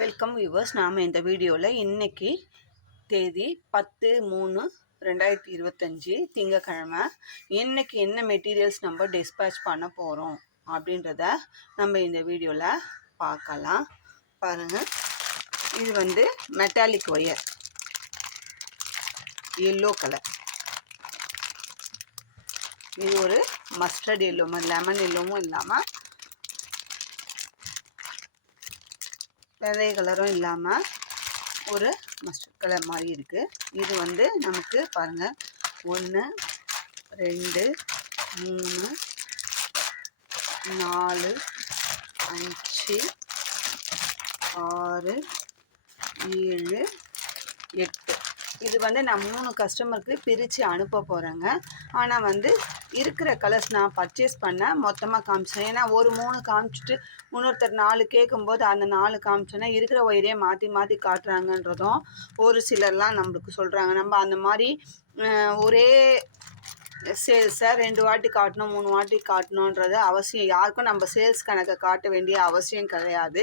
Welcome viewers. நாம் இந்த வீடியோவில் இன்னைக்கு தேதி 10/3/2025 திங்கக்கிழமை. இன்னைக்கு என்ன மெட்டீரியல்ஸ் நம்ம டிஸ்பேச் பண்ண போகிறோம் அப்படின்றத நம்ம இந்த வீடியோவில் பார்க்கலாம். பாருங்கள், இது மெட்டாலிக் ஒயர், எல்லோ கலர். இது ஒரு மஸ்டர்ட் எல்லோ, லெமன் எல்லோவும் இல்லாமல் வெள்ளை கலரும் இல்லாமல் ஒரு மஸ்டர்ட் கலர் மாதிரி இருக்குது. இது நமக்கு பாருங்கள், 1 2 3 4 5 6 7 8. இது நான் 3 கஸ்டமருக்கு பிரித்து அனுப்ப போகிறேங்க. ஆனால் இருக்கிற கலர்ஸ் நான் பர்ச்சேஸ் பண்ண மொத்தமாக காமிச்சேன். ஏன்னா ஒரு 3 காமிச்சிட்டு இன்னொருத்தர் 4 கேட்கும்போது அந்த 4 காமிச்சோன்னா இருக்கிற ஒயரே மாற்றி மாற்றி காட்டுறாங்கன்றதும் ஒரு சிலர்லாம் நம்மளுக்கு சொல்கிறாங்க. நம்ம அந்த மாதிரி ஒரே சேல்ஸை 2 வாட்டி காட்டணும் 3 வாட்டி காட்டணுன்றது அவசியம். யாருக்கும் நம்ம சேல்ஸ் கணக்கை காட்ட வேண்டிய அவசியம் கிடையாது.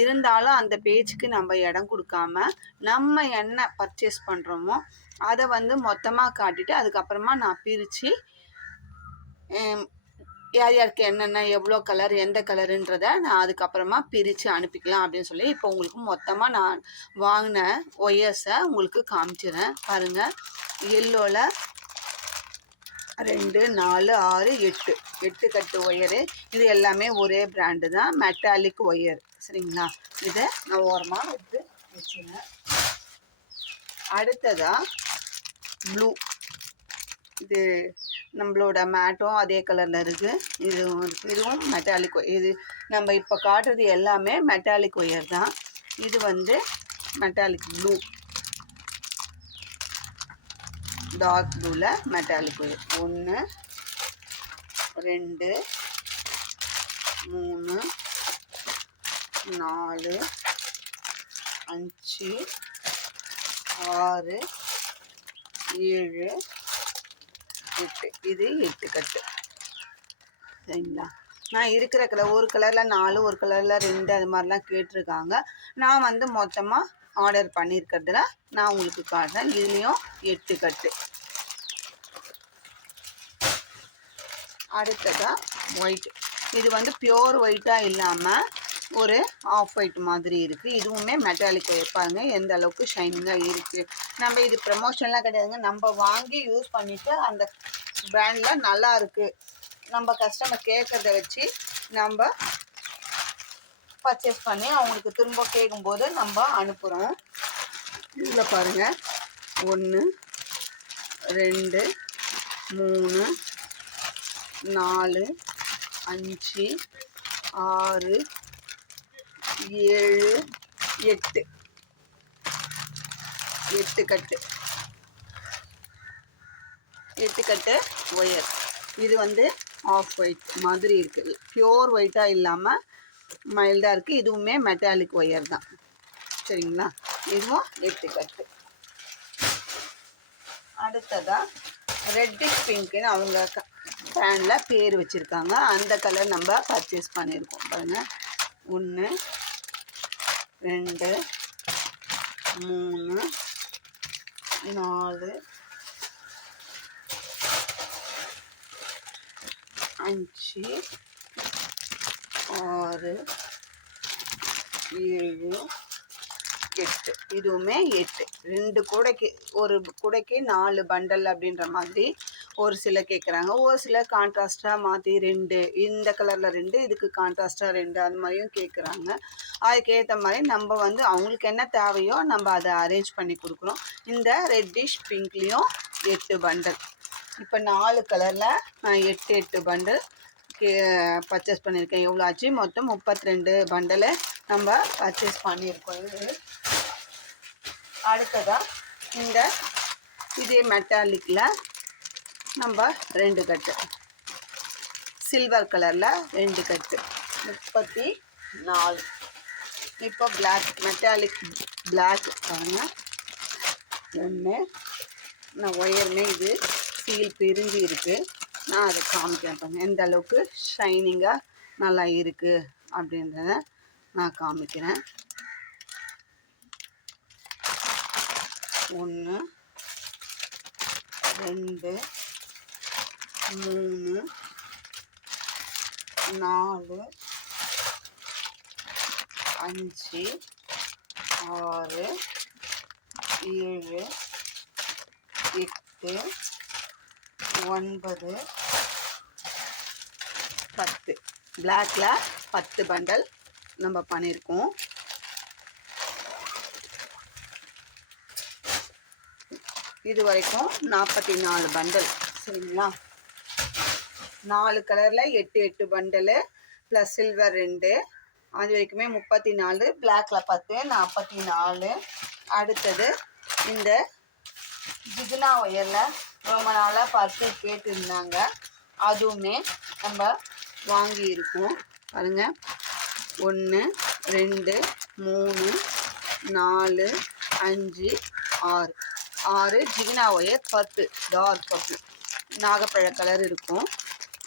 இருந்தாலும் அந்த பேஜுக்கு நம்ம இடம் கொடுக்காம நம்ம என்ன பர்ச்சேஸ் பண்ணுறோமோ அதை மொத்தமாக காட்டிட்டு அதுக்கப்புறமா நான் பிரித்து யார் யாருக்கு என்னென்ன எவ்வளோ கலர் எந்த கலருன்றதை நான் அதுக்கப்புறமா பிரித்து அனுப்பிக்கலாம் அப்படின்னு சொல்லி இப்போ உங்களுக்கு மொத்தமாக நான் வாங்கின ஒயர்ஸை உங்களுக்கு காமிச்சிடுறேன். பாருங்கள், எல்லோவில் 2 4 6 8 கட்டு ஒயரு. இது எல்லாமே ஒரே பிராண்டு தான், மெட்டாலிக் ஒயர். சரிங்களா, இதை நான் ஓரமாக எடுத்து வச்சுருவேன். அடுத்ததாக ப்ளூ, இது நம்மளோட மேட்டும் அதே கலரில் இருக்குது. இதுவும் மெட்டாலிக் ஒயர். இது நம்ம இப்போ காட்டுறது எல்லாமே மெட்டாலிக் ஒயர் தான். இது மெட்டாலிக் ப்ளூ, டார்க் ப்ளூவில் மெட்டாலிக் ஒயர். 1 2 3 4 5 6 7 8. இது 8 கட்டு. சரிங்களா, நான் இருக்கிற கலர் ஒரு கலரில் 4 ஒரு கலரில் 2 அது மாதிரிலாம் கேட்டிருக்காங்க. நான் மொத்தமாக ஆர்டர் பண்ணியிருக்கிறதுல நான் உங்களுக்கு காட்டுறேன். இதுலேயும் 8 கட்டு. அடுத்ததாக ஒயிட். இது பியோர் ஒயிட்டாக இல்லாமல் ஒரு ஆஃப் ஒயிட் மாதிரி இருக்குது. இதுவுமே மெட்டாலிக் ஒயர். பாருங்கள் எந்த அளவுக்கு ஷைனிங்காக இருக்குது. நம்ம இது ப்ரமோஷன்லாம் கிடையாதுங்க. நம்ம வாங்கி யூஸ் பண்ணிவிட்டு அந்த பிராண்டில் நல்லா இருக்குது நம்ம கஸ்டமர் கேட்குறத வச்சு நம்ம பர்ச்சேஸ் பண்ணி அவங்களுக்கு திரும்ப கேட்கும்போது நம்ம அனுப்புகிறோம். இதில் பாருங்கள், 1 2 3 4 5 6 7 8 8 கட்டு. 8 கட்டு ஒயர். இது ஆஃப் ஒயிட் மாதிரி இருக்குது, பியோர் ஒயிட்டாக இல்லாமல் மைல்டாக இருக்குது. இதுவுமே மெட்டாலிக் ஒயர் தான். சரிங்களா, இதுவும் 8 கட்டு. அடுத்ததாக ரெட்டிஷ் பிங்க்குன்னு அவங்க பிராண்டில் பேர் வச்சுருக்காங்க. அந்த கலர் நம்ம பர்ச்சேஸ் பண்ணியிருக்கோம். பாருங்கள், 1 2 3 4 5 6 7 8. இதுவுமே 8. 2 கூடைக்கு ஒரு கூடைக்கு 4 பண்டல் அப்படின்ற மாதிரி ஒரு சில கேட்குறாங்க. ஒரு சில கான்ட்ராஸ்டாக மாற்றி 2 இந்த கலரில் 2 இதுக்கு கான்ட்ராஸ்டாக 2 அந்த மாதிரியும் கேட்குறாங்க. அதுக்கேற்ற மாதிரி நம்ம அவங்களுக்கு என்ன தேவையோ நம்ம அதை அரேஞ்ச் பண்ணி கொடுக்குறோம். இந்த ரெட்டிஷ் பிங்க்லேயும் 8 பண்டல். இப்போ 4 கலரில் நான் 8 பண்டல் பர்ச்சேஸ் பண்ணியிருக்கேன். எவ்வளோ ஆச்சு? மொத்தம் 32 பண்டலை நம்ம பர்ச்சேஸ் பண்ணியிருக்கோம். இது அடுத்ததாக இதே மெட்டாலிக்கில் நம்ம 2 கட்டு, சில்வர் கலரில் 2 கட்டு, 34. இப்போ பிளாக், மெட்டாலிக் பிளாக் பாருங்கள். 1 நான் ஒயருமே இது சீல் பிரிஞ்சு இருக்குது. நான் அதை காமிக்கிறேன். எந்த அளவுக்கு ஷைனிங்காக நல்லா இருக்குது அப்படின்றத நான் காமிக்கிறேன். 1 2 3 4 5 6 7 8 9 10 பிளாக்ல 10 பண்டல் நம்ம பண்ணியிருக்கோம். இது வரைக்கும் 44 பண்டல். சரிங்களா? 4 கலரில் 8 பண்டலு ப்ளஸ் சில்வர் 2, அது வரைக்குமே 34, பிளாக்ல 10, 44. அடுத்தது இந்த ஜிகினா ஒயரில் ரொம்ப நாளாக பர்பிள் கேட்டுருந்தாங்க, அதுவுமே நம்ம வாங்கியிருக்கோம். பாருங்கள், 1 2 3 4 5 6 6 ஜிகினா ஒயர் பர்பிள், டார்க் பர்பிள், நாகப்பழ கலர் இருக்கும்,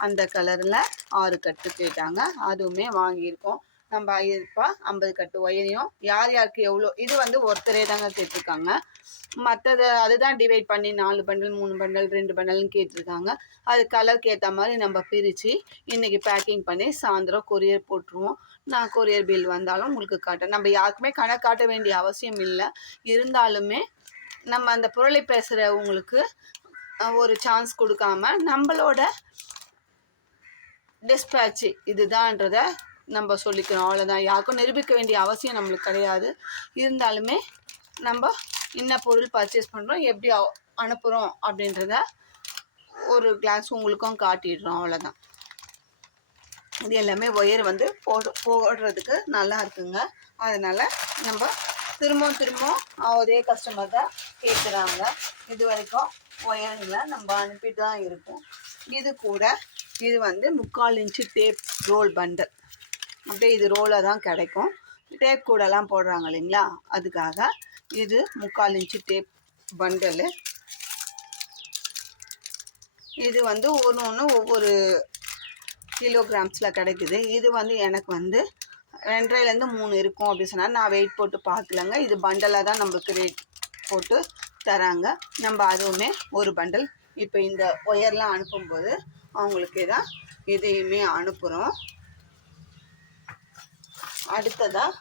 அந்த கலரில் 6 கட்டு கேட்டாங்க, அதுவுமே வாங்கியிருக்கோம். நம்ம இப்போ 50 கட்டு ஒயரையும் யார் யாருக்கு எவ்வளோ, இது வந்து ஒருத்தரே தாங்க கேட்டிருக்காங்க. மற்றது அதுதான் டிவைட் பண்ணி 4 பண்டல் 3 பண்டல் 2 பண்டல்னு கேட்டிருக்காங்க. அது கலருக்கு ஏற்ற மாதிரி நம்ம பிரித்து இன்றைக்கி பேக்கிங் பண்ணி சாயந்தரம் கொரியர் போட்டுருவோம். நான் கொரியர் பில் வந்தாலும் உங்களுக்கு காட்டேன். நம்ம யாருக்குமே கணக்கு காட்ட வேண்டிய அவசியம் இல்லை. இருந்தாலுமே நம்ம அந்த பொருளை பேசுகிறவங்களுக்கு ஒரு சான்ஸ் கொடுக்காம நம்மளோட டிஸ்பேட்சு இதுதான்றத நம்ம சொல்லிக்கிறோம், அவ்வளோதான். யாருக்கும் நிரூபிக்க வேண்டிய அவசியம் நம்மளுக்கு கிடையாது. இருந்தாலுமே நம்ம என்ன பொருள் பர்ச்சேஸ் பண்ணுறோம், எப்படி அனுப்புகிறோம் அப்படின்றத ஒரு கிளாஸ் உங்களுக்கும் காட்டிடுறோம், அவ்வளோதான். இது எல்லாமே ஒயர் வந்து போடுறதுக்கு நல்லா இருக்குங்க. அதனால் நம்ம திரும்பவும் அதே கஸ்டமர் தான் கேட்குறாங்க. இது வரைக்கும் ஒயருங்களை நம்ம அனுப்பிட்டு தான் இருக்கும். இது கூட இது வந்து 3/4 இன்ச்சு டேப் ரோல் பண்டல். அப்படியே இது ரோலாக தான் கிடைக்கும். டேப் கூடலாம் போடுறாங்க இல்லைங்களா, அதுக்காக இது 3/4 இன்ச்சு டேப் பண்டலு. இது வந்து ஒன்று ஒவ்வொரு கிலோகிராம்ஸில் கிடைக்குது. இது வந்து எனக்கு வந்து 2.5லேருந்து 3 இருக்கும் அப்படி சொன்னால், நான் வெயிட் போட்டு பார்க்கலங்க. இது பண்டலாக தான் நம்மளுக்கு ரேட் போட்டு தராங்க. நம்ம அதுவுமே ஒரு பண்டல் இப்போ இந்த ஒயர்லாம் அனுப்பும்போது அவங்களுக்கு தான் இதையுமே அனுப்புகிறோம். அடுத்ததாக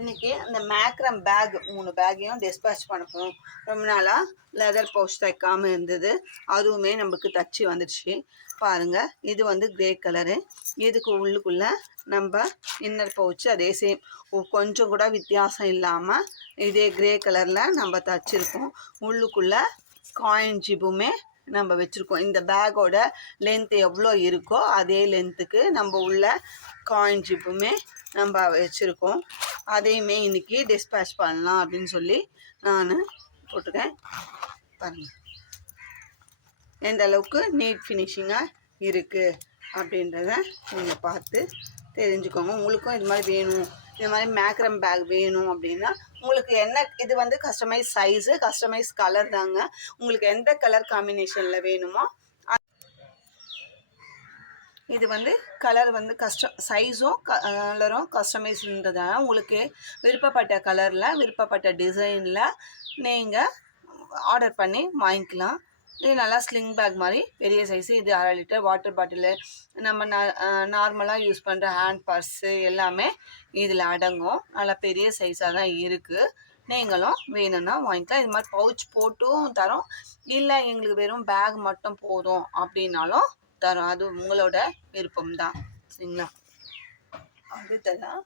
இன்றைக்கி அந்த மேக்ரம் பேக் 3 பேக்கையும் டிஸ்பேச் பண்ண போகிறோம். ரொம்ப நாளாக லெதர் பவுச் தைக்காமல் இருந்தது, அதுவுமே நம்மளுக்கு தச்சு வந்துடுச்சு. பாருங்கள், இது வந்து கிரே கலரு. இதுக்கு உள்ளுக்குள்ளே நம்ம இன்னர் பவுச்சு அதே சேம், கொஞ்சம் கூட வித்தியாசம் இல்லாமல் இதே கிரே கலரில் நம்ம தச்சுருக்கோம். உள்ளுக்குள்ளே காயின் ஜிப்புமே நம்ம வச்சுருக்கோம். இந்த பேக்கோட லென்த் எவ்வளோ இருக்கோ அதே லென்த்துக்கு நம்ம உள்ள காயின் ஜிப்புமே நம்ம வச்சுருக்கோம். அதையுமே இன்றைக்கி டிஸ்பேச் பண்ணலாம் அப்படின்னு சொல்லி நான் போட்டிருக்கேன். பாருங்கள் எந்த அளவுக்கு நீட் ஃபினிஷிங்காக இருக்குது அப்படின்றத நீங்கள் பார்த்து தெரிஞ்சுக்கோங்க. உங்களுக்கும் இது மாதிரி வேணும், இது மாதிரி மேக்ரம் பேக் வேணும் அப்படின்னா உங்களுக்கு என்ன, இது வந்து கஸ்டமைஸ் சைஸு, கஸ்டமைஸ் கலர் தாங்க. உங்களுக்கு எந்த கலர் காம்பினேஷனில் வேணுமோ இது வந்து கலர் வந்து சைஸும் கலரும் கஸ்டமைஸ்ன்றதால உங்களுக்கு விருப்பப்பட்ட கலரில் விருப்பப்பட்ட டிசைனில் நீங்கள் ஆர்டர் பண்ணி வாங்கிக்கலாம். இது நல்லா ஸ்லிங் பேக் மாதிரி பெரிய சைஸு. இது 1/2 லிட்டர் வாட்டர் பாட்டிலு, நம்ம நார்மலாக யூஸ் பண்ணுற ஹேண்ட் பர்ஸு எல்லாமே இதில் அடங்கும். நல்லா பெரிய சைஸாக தான் இருக்குது. நீங்களும் வேணும்னா வாங்கிக்கலாம். இது மாதிரி பவுச் போட்டும் தரோம், இல்லை எங்களுக்கு வெறும் பேக் மட்டும் போதும் அப்படின்னாலும் தரோம். அது உங்களோட விருப்பம்தான். சரிங்களா? அடுத்ததான்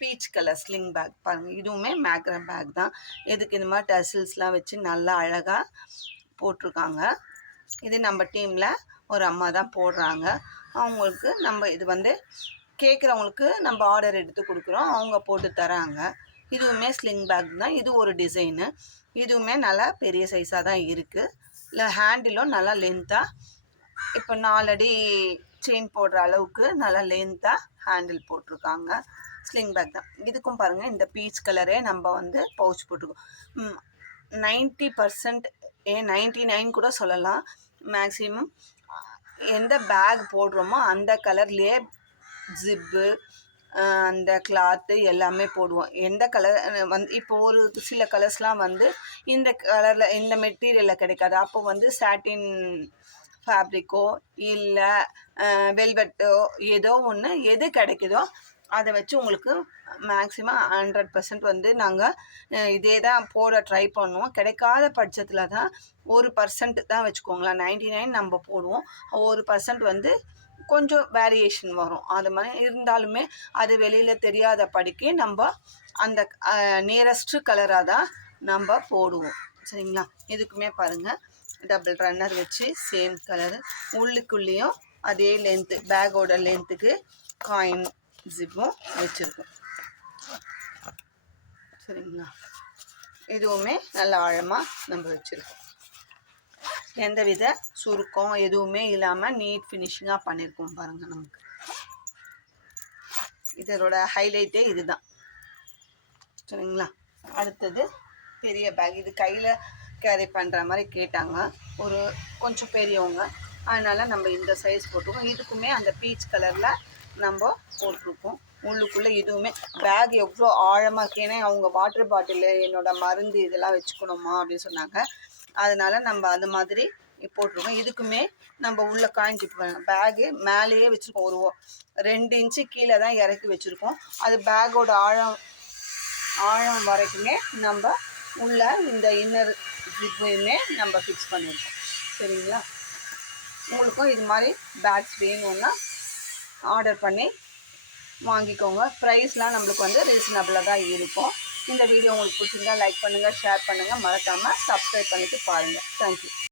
பீச் கலர் ஸ்லிங் பேக் பாருங்கள். இதுவுமே மேக்ரம் பேக் தான். இதுக்கு இந்த மாதிரி டசில்ஸ்லாம் வச்சு நல்லா அழகாக போட்டிருக்காங்க. இது நம்ம டீமில் ஒரு அம்மா தான் போடுறாங்க. அவங்களுக்கு நம்ம இது வந்து கேட்குறவங்களுக்கு நம்ம ஆர்டர் எடுத்து கொடுக்குறோம், அவங்க போட்டு தராங்க. இதுவுமே ஸ்லிங் பேக் தான். இது ஒரு டிசைனு. இதுவுமே நல்லா பெரிய சைஸாக தான் இருக்குது. இல்லை ஹேண்டிலும் நல்லா லென்த்தாக, இப்போ 4 அடி செயின் போடுற அளவுக்கு நல்லா லென்த்தாக ஹேண்டில் போட்டிருக்காங்க. ஸ்லிங் பேக் தான். இதுக்கும் பாருங்கள், இந்த பீச் கலரே நம்ம வந்து பவுச் போட்டிருக்கோம். 90% 99 கூட சொல்லலாம். மேக்ஸிமம் எந்த பேக் போடுறோமோ அந்த கலர்லேயே ஜிப்பு அந்த கிளாத்து எல்லாமே போடுவோம். எந்த கலர் வந்து இப்போ ஒரு சில கலர்ஸ்லாம் வந்து இந்த கலரில் இந்த மெட்டீரியலில் கிடைக்காது. அப்போ வந்து சாட்டின் ஃபேப்ரிக்கோ இல்லை வெல்வெட்டோ ஏதோ ஒன்று எது கிடைக்குதோ அதை வச்சு உங்களுக்கு மேக்ஸிமம் 100% வந்து நாங்கள் இதே தான் போட ட்ரை பண்ணுவோம். கிடைக்காத பட்சத்தில் தான் 1% தான் வச்சுக்கோங்களேன், 99 நம்ம போடுவோம். 1% வந்து கொஞ்சம் வேரியேஷன் வரும். அது மாதிரி இருந்தாலுமே அது வெளியில் தெரியாத படிக்கு நம்ம அந்த நியரஸ்ட்டு கலராக தான் நம்ம போடுவோம். சரிங்களா? இதுக்குமே பாருங்கள், டபுள் ரன்னர் வச்சு சேம் கலரு, உள்ளுக்குள்ளேயும் அதே லென்த்து, பேக்கோட லென்த்துக்கு காயின் ஜிப்பும் வச்சுருக்கோம். சரிங்களா? இதுவுமே நல்ல ஆழமாக நம்ம வச்சுருக்கோம். எந்தவித சுருக்கம் எதுவுமே இல்லாமல் நீட் ஃபினிஷிங்காக பண்ணியிருக்கோம் பாருங்கள். நமக்கு இதோட ஹைலைட்டே இதுதான். சரிங்களா? அடுத்தது பெரிய பேக். இது கையில் கேரி பண்ணுற மாதிரி கேட்டாங்க ஒரு கொஞ்சம் பெரியவங்க, அதனால் நம்ம இந்த சைஸ் போட்டிருக்கோம். இதுக்குமே அந்த பீச் கலரில் நம்ம போட்டிருக்கோம். உள்ளுக்குள்ளே இதுவுமே பேக் எவ்வளோ ஆழமாக இருக்குது. ஏன்னா அவங்க வாட்டர் பாட்டிலு, என்னோடய மருந்து இதெல்லாம் வச்சுக்கணுமா அப்படின்னு சொன்னாங்க. அதனால் நம்ம அது மாதிரி போட்டிருக்கோம். இதுக்குமே நம்ம உள்ள காய்ஞ்சி பேகு மேலேயே வச்சுருக்கோம். ஒரு 2 இன்ச்சு கீழே தான் இறக்கி வச்சுருக்கோம். அது பேக்கோட ஆழம் வரைக்குமே நம்ம உள்ள இந்த இன்னர் ஜிப்பையுமே நம்ம ஃபிக்ஸ் பண்ணியிருக்கோம். சரிங்களா? உங்களுக்கும் இது மாதிரி பேக்ஸ் வேணும்னா ஆர்டர் பண்ணி வாங்கிக்கோங்க. ப்ரைஸ்லாம் நம்மளுக்கு வந்து ரீசனபிளாக தான் இருக்கும். இந்த வீடியோ உங்களுக்கு பிடிச்சிருந்தா லைக் பண்ணுங்கள், ஷேர் பண்ணுங்கள், மறக்காமல் சப்ஸ்கிரைப் பண்ணிவிட்டு பாருங்கள். தேங்க்யூ.